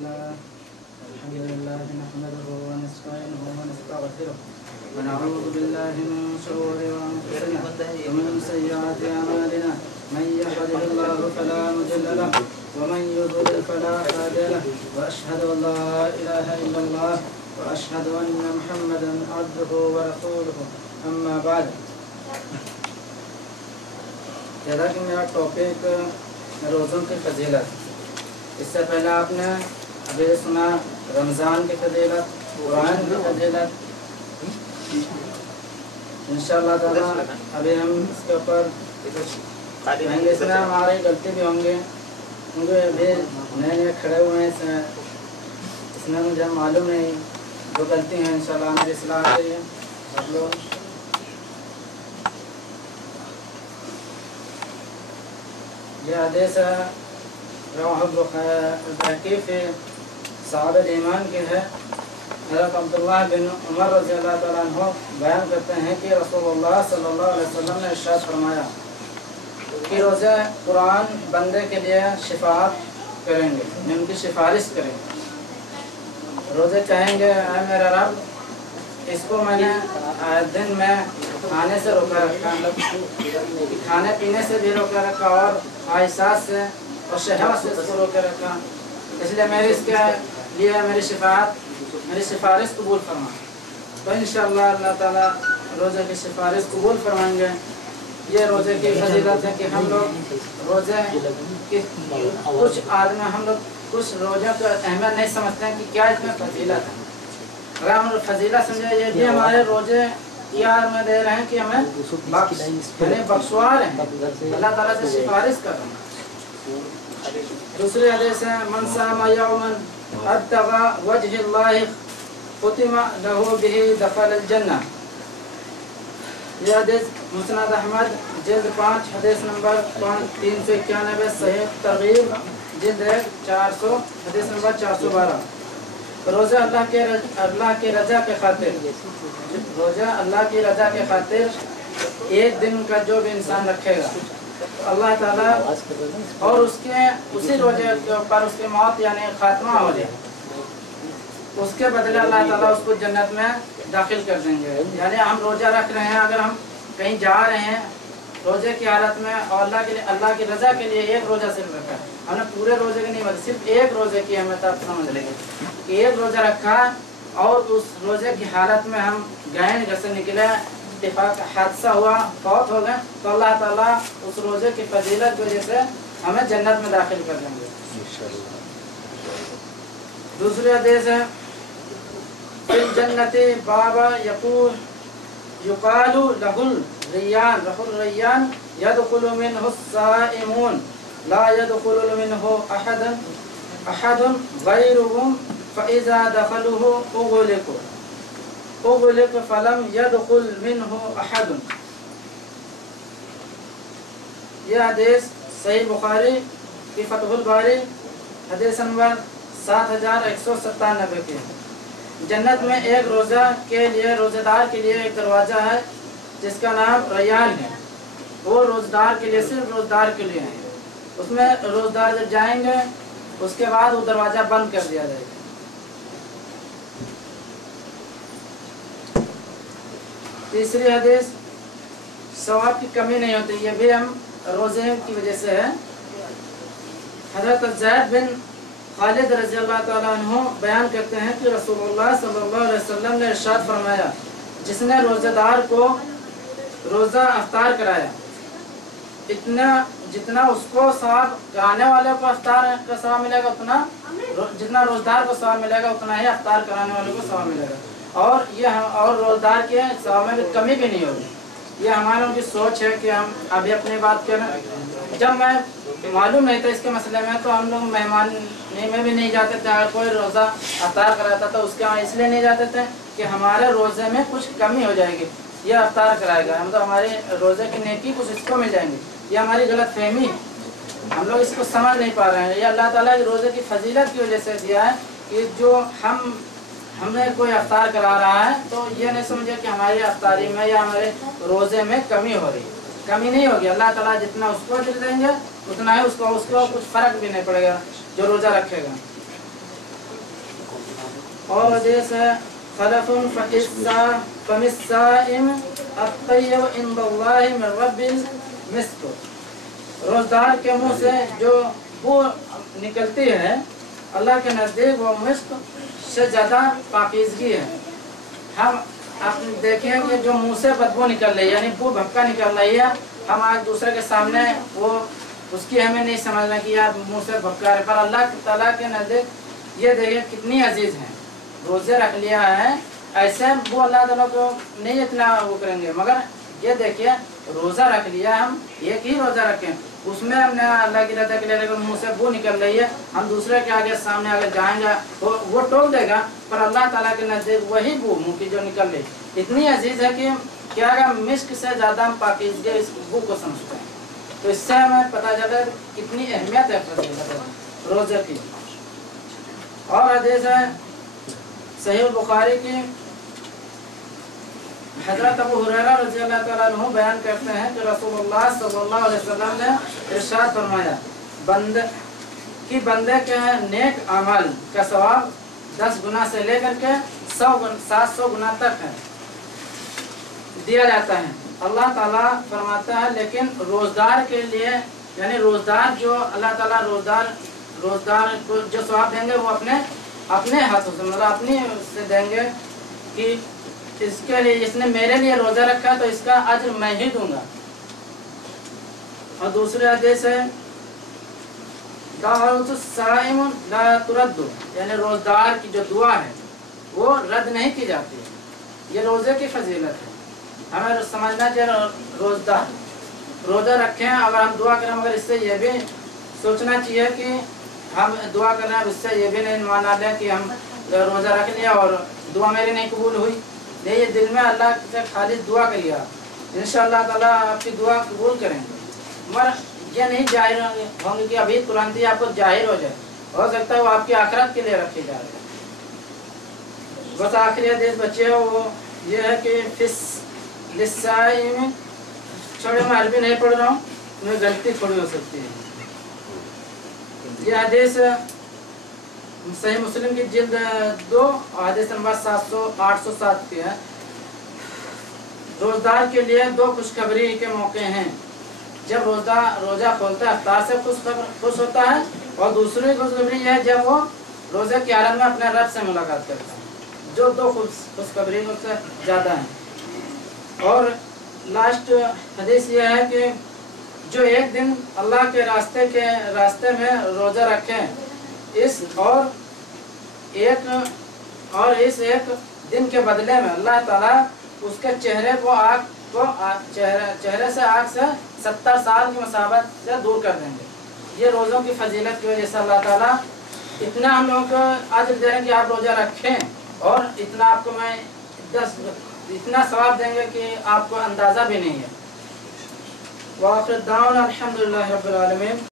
لله الحمد لله نحمده ونستعينه ونستغفره ونعوذ بالله من شرور أنفسنا ومن سيئات أعمالنا من يهده الله فلا مضل له ومن يضلل فلا هادي له وأشهد أن لا إله إلا الله وأشهد أن محمدا عبده ورسوله أما بعد. जैसा कि मेरा टॉपिक रोज़ों की फजीलत, इससे पहले आपने अभी सुना रमज़ान की फजीलत, कुरान की फजीलत. इंशाअल्लाह ताला अभी हम इसके ऊपर कहेंगे. इसमें हमारी गलती भी होंगे क्योंकि अभी नए नए खड़े हुए हैं, इसमें मुझे मालूम नहीं जो गलती है. इंशाअल्लाह मेरी सलाह करिए आप लोग. ये हदीस बहकीफ़ साहब ईमान के है. हज़रत अब्दुल्लाह बिन उमर रज़ियल्लाहु तआला अन्हु बयान करते हैं कि रसूलुल्लाह सल्लल्लाहु अलैहि वसल्लम ने इरशाद फरमाया कि रोज़े कुरान बंदे के लिए शिफाअत करेंगे, उनकी सिफारिश करेंगे. रोज़े कहेंगे ऐ मेरा रब, इसको मैंने दिन में खाने से रोका रखा, खाने पीने से भी रोका रखा और ख्वाहिशात से और शहवत से इसको रोके रखा, इसलिए मेरी इसके लिए मेरी सिफारिश कबूल फरमा. तो इंशाअल्लाह अल्लाह ताला रोज़े की सिफारिश कबूल फरमाएंगे. ये रोज़े की फजीलत है कि हम लोग रोज़े की कुछ आदमी हम लोग कुछ रोज़े को अहमियत नहीं समझते हैं कि क्या इसमें फजीलत है. अगर हम फजीलत समझे, ये भी हमारे रोज़े यार में दे रहे हैं कि हमें बख्शवार हैं, अल्लाह ताला से सिफारिश कर रहे हैं. दूसरे हदीस है मन सामा यौमन अब्तगा वजहिल्लाह खुतिमा लहू बिही दखल जन्नह. यह हदीस मुस्नद अहमद जिल्द 5 हदीस नंबर 391, सहीह तरगीब जिल्द 400 हदीस नंबर 412. रोज़ा अल्लाह की रजा के खातिर, रोज़ा अल्लाह की रजा के खातिर एक दिन का जो भी इंसान रखेगा तो अल्लाह ताला और उसी रोज़े के ऊपर उसकी मौत यानी खात्मा हो जाए, उसके बदले अल्लाह ताला उसको जन्नत में दाखिल कर देंगे. यानी हम रोज़ा रख रहे हैं, अगर हम कहीं जा रहे हैं रोज़े की हालत में और अल्लाह की रजा के लिए एक रोज़ा सिर्फ रखा है, हमने पूरे रोज़े की नहीं बल्कि सिर्फ एक रोज़े की अहमियत आप समझ लेंगे कि एक रोज़ा रखा और उस रोज़े की हालत में हम गए, घर से निकले, इत्तेफाक हादसा हुआ, फौत हो गए, तो अल्लाह ताला उस रोज़े की फजीलत की वजह से हमें जन्नत में दाखिल कर देंगे. दूसरी हदीस है फिल जन्नति बाबा यकूल युकालु लहुल रय्यान यदखुलु मिनहु साइमून ला यदखुलु मिनहु अहदुन गैरुहुम फइज़ा दखलुहु उग़लिक़ फलम यदखुल मिनहु अहदुन. यह हदीस सही बुखारी की फतहुल बारी हदीस नंबर 7197 की है. जन्नत में एक रोज़ा के लिए, रोज़ेदार के लिए एक दरवाज़ा है जिसका नाम रय्यान है. वो रोज़ेदार के लिए, सिर्फ रोज़ेदार के लिए है. उसमें रोज़ेदार जब जाएंगे उसके बाद वो दरवाज़ा बंद कर दिया जाएगा. तीसरी हदीस सवाब की कमी नहीं होती, ये भी हम रोज़े की वजह से है. हज़रत ज़ैद बिन खालिद रज़ियल्लाहु तआला अन्हु बयान करते हैं कि रसूलुल्लाह सल्लल्लाहु अलैहि वसल्लम ने इरशाद फरमाया, जिसने रोज़ेदार को रोज़ा अफ्तार कराया, जितना उसको सवाब कराने वाले को अफ्तार का सवाब मिलेगा, उतना जितना रोज़ेदार को सवाब मिलेगा उतना ही अफ्तार कराने वाले को सवाब मिलेगा. और रोज़ेदार के सवाब में भी कमी भी नहीं होगी. ये हमारे उनकी सोच है कि हम अभी अपनी बात करें. जब मैं मालूम नहीं था इसके मसले में तो हम लोग मेहमानी में भी नहीं जाते थे. अगर कोई रोज़ा अफ्तार कराता था उसके वहाँ इसलिए नहीं जाते थे कि हमारे रोज़े में कुछ कमी हो जाएगी, ये अफ्तार कराएगा, मतलब हमारे रोज़े की नेकी कुछ इसको मिल जाएंगे. ये हमारी गलत फहमी, हम लोग इसको समझ नहीं पा रहे हैं. ये अल्लाह ताला की रोज़े की फजीलत की वजह से दिया है कि जो हमें कोई अफ्तार करा रहा है तो ये नहीं समझे कि हमारी अफ्तारी में या हमारे रोज़े में कमी हो रही है. कमी नहीं होगी. अल्लाह ताला जितना उसको अजर देंगे उतना ही उसको कुछ फ़र्क भी नहीं पड़ेगा जो रोज़ा रखेगा. اور جیسے خلفن فمسائم الطیب عند اللہ من رب المسک، روزدار کے منہ سے جو بو نکلتی ہے اللہ کے نزدیک وہ مسک سے زیادہ پاکیزگی ہے۔ ہم آپ دیکھیں کہ جو منہ سے بدبو نکل رہی ہے یعنی بو بھپکا نکل رہی ہے، ہم آج دوسرے کے سامنے وہ اس کی ہمیں نہیں سمجھنا کہ یار منہ سے بھپکا رہے، پر اللہ تعالیٰ کے نزدیک یہ دیکھیں کتنی عزیز ہیں۔ روزے رکھ لیا ہے ایسے وہ اللہ تعالیٰ کو نہیں اتنا وہ کریں گے، مگر یہ دیکھیے روزہ رکھ لیا، ہم ایک ہی روزہ رکھیں اس میں ہم نے اللہ کی رضا کے لیے منہ سے بو نکل رہی ہے، ہم دوسرے کے آگے سامنے آگے جائیں گے وہ ٹوک دے گا، پر اللہ تعالیٰ کے نزدیک وہی بو منہ کی جو نکل رہی اتنی عزیز ہے کہ کیا مسک سے زیادہ ہم پاکیزگی اس بو کو سمجھتے ہیں۔ تو اس سے ہمیں پتہ چلا کتنی اہمیت ہے روزے کی۔ اور حدیث ہے صحیح البخاری کی، حضرت ابو ہریرہ رضی اللہ تعالیٰ عنہ بیان کرتے ہیں کہ رسول اللہ صلی اللہ علیہ وسلم نے ارشاد فرمایا بندے کے نیک اعمال کا ثواب 10 گنا سے لے کر کے 700 گنا تک ہے دیا جاتا ہے۔ اللہ تعالیٰ فرماتا ہے لیکن روزدار کے لیے یعنی روزدار جو اللہ تعالیٰ روزدار کو جو ثواب دیں گے وہ اپنے ہاتھوں سے مطلب اپنی سے دیں گے کہ اس کے لیے اس نے میرے لیے روزہ رکھا تو اس کا اجر میں ہی دوں گا۔ اور دوسرے حدیث ہے دعوت الصائم لا ترد، یعنی روزدار کی جو دعا ہے وہ رد نہیں کی جاتی ہے، یہ روزے کی فضیلت ہے۔ ہمیں سمجھنا چاہیے روزدار روزہ رکھیں اگر ہم دعا کریں، مگر اس سے یہ بھی سوچنا چاہیے کہ ہم دعا کر رہے ہیں، اس سے یہ بھی نہیں مانا لیں کہ ہم روزہ رکھ لیا اور دعا میری نہیں قبول ہوئی، نہیں، یہ دل میں اللہ سے خالص دعا کریے، انشاءاللہ تعالیٰ آپ کی دعا قبول کریں گے، مگر یہ نہیں ظاہر ہوں گے کہ ابھی ترنت ہی آپ کو ظاہر ہو جائے، ہو سکتا ہے وہ آپ کی آخرت کے لیے رکھی جا رہے۔ بس آخری حدیث بچے ہو وہ یہ ہے کہ للصائم، چھوڑے میں عربی نہیں پڑھ رہا ہوں، مجھے غلطی تھوڑی ہو سکتی ہے۔ یہ حدیث صحیح مسلم کی جلد 2 حدیث نمبر 807 کی ہے۔ روزدار کے لیے 2 خوشخبری کے موقع ہیں، جب روزہ کھولتا ہے افطار سے خوش ہوتا ہے، اور دوسری خوشخبری یہ ہے جب وہ روزے کی حالت میں اپنے رب سے ملاقات کرتا ہے، جو 2 خوشخبری سے زیادہ ہیں۔ اور لاسٹ حدیث یہ ہے کہ جو ایک دن اللہ کے راستے میں روزہ رکھیں اس ایک دن کے بدلے میں اللہ تعالیٰ اس کے چہرے سے آگ سے 70 سال کی مسافت سے دور کر دیں گے۔ یہ روزوں کی فضیلت کی وجہ سے اللہ تعالیٰ اتنا ہم لوگوں کو اجر دیں گے کہ آپ روزہ رکھیں، اور اتنا آپ کو میں اتنا ثواب دیں گے کہ آپ کو اندازہ بھی نہیں ہے۔ وآخر دعوانا الحمدللہ رب العالمین۔